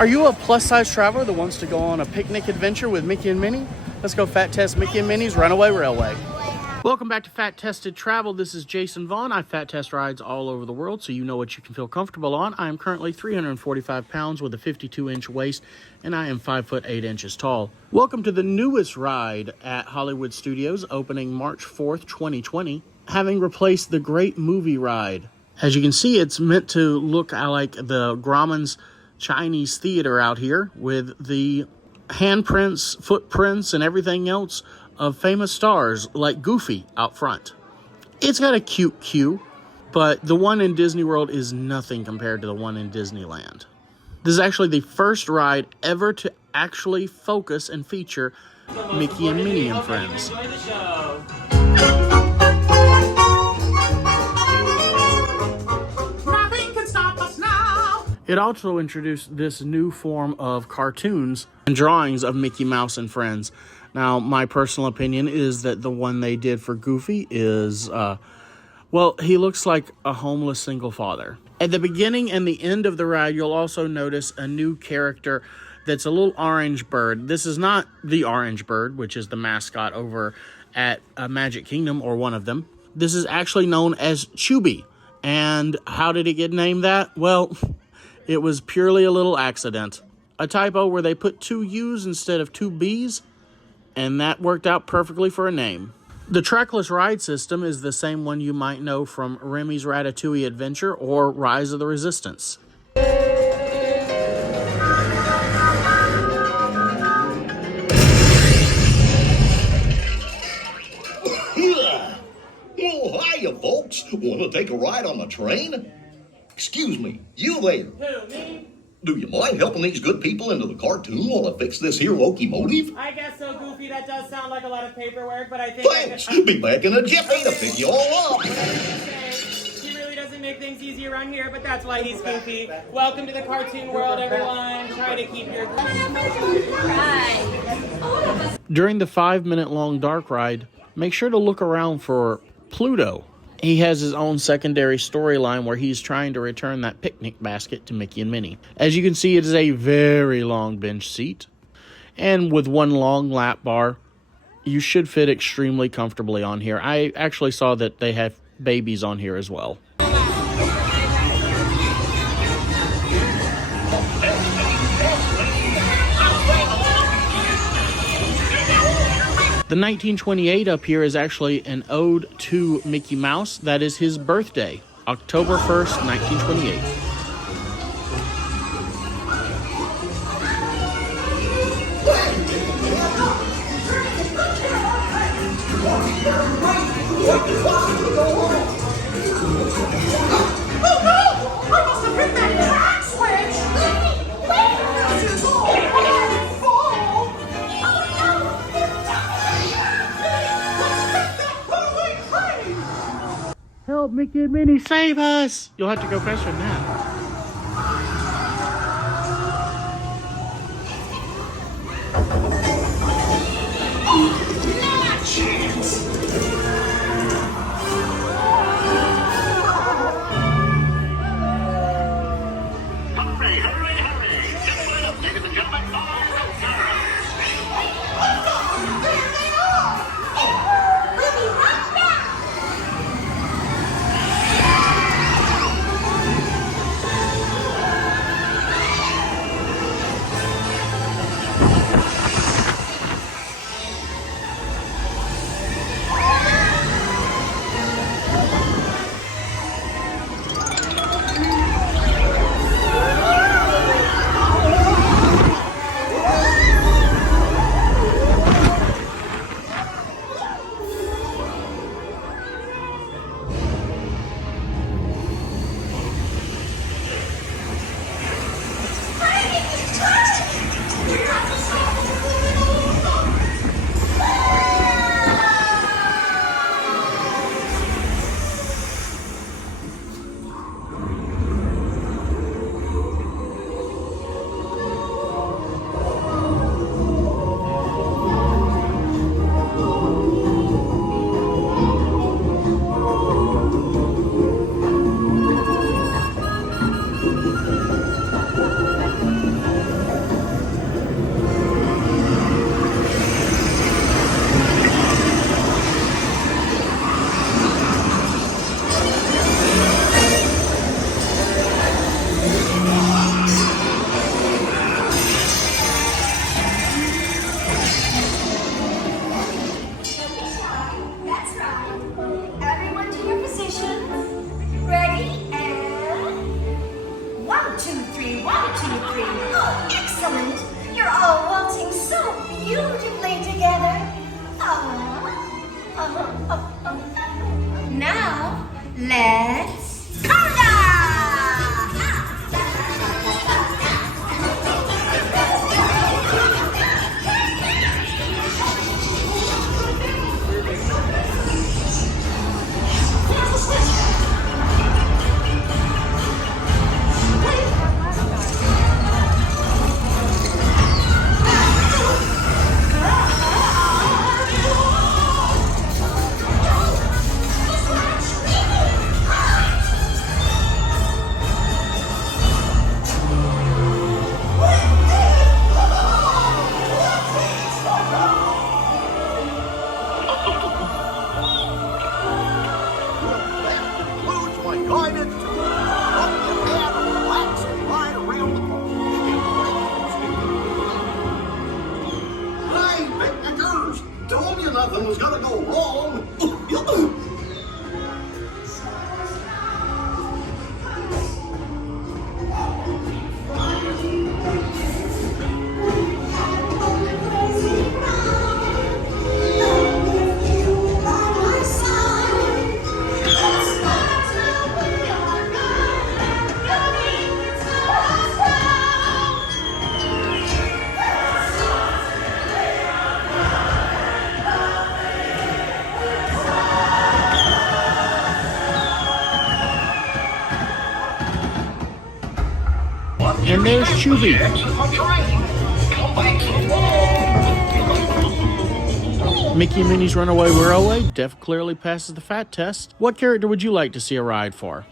Are you a plus-size traveler that wants to go on a picnic adventure with Mickey and Minnie? Let's go fat test Mickey and Minnie's Runaway Railway. Welcome back to Fat Tested Travel. This is Jason Vaughn. I fat test rides all over the world, so you know what you can feel comfortable on. I am currently 345 pounds with a 52-inch waist, and I am 5 foot 8 inches tall. Welcome to the newest ride at Hollywood Studios, opening March 4th, 2020, having replaced the Great Movie Ride. As you can see, it's meant to look like the Grauman's Chinese theater out here with the handprints, footprints, and everything else of famous stars like Goofy out front. It's got a cute queue, but the one in Disney World is nothing compared to the one in Disneyland. This is actually the first ride ever to actually focus and feature Mickey and Minnie and Friends. It also introduced this new form of cartoons and drawings of Mickey Mouse and Friends. Now, my personal opinion is that the one they did for Goofy is, well, he looks like a homeless single father. At the beginning and the end of the ride, you'll also notice a new character that's a little orange bird. This is not the orange bird, which is the mascot over at Magic Kingdom, or one of them. This is actually known as Chubby. And how did it get named that? Well, it was purely a little accident. A typo where they put 2 U's instead of 2 B's, and that worked out perfectly for a name. The trackless ride system is the same one you might know from Remy's Ratatouille Adventure or Rise of the Resistance. Oh, hiya, folks. Want to take a ride on the train? Excuse me, you there. Who, me? Do you mind helping these good people into the cartoon while I fix this here locomotive? I guess so, Goofy. That does sound like a lot of paperwork, but I think... Thanks. Be back in a jiffy to pick you all up. He really doesn't make things easy around here, but that's why he's Goofy. Welcome to the cartoon world, everyone. Try to keep your... During the 5-minute-long dark ride, make sure to look around for Pluto. He has his own secondary storyline where he's trying to return that picnic basket to Mickey and Minnie. As you can see, it is a very long bench seat. And with one long lap bar, you should fit extremely comfortably on here. I actually saw that they have babies on here as well. The 1928 up here is actually an ode to Mickey Mouse. That is his birthday, October 1st, 1928. Oh no! I must have hit that crack switch! Help, Mickey and Minnie, save us! You'll have to go faster than that. Not a chance! Hurry, hurry, hurry! Get up, ladies and gentlemen, boys and girls! There they are! Oh, we'll be right back! Let's conga! Includes my guidance to up your head, relax, and ride around the coast. Hey, picnickers! Told you nothing was gonna go wrong. And there's Chubby. Mickey and Minnie's Runaway Railway clearly passes the fat test. What character would you like to see a ride for?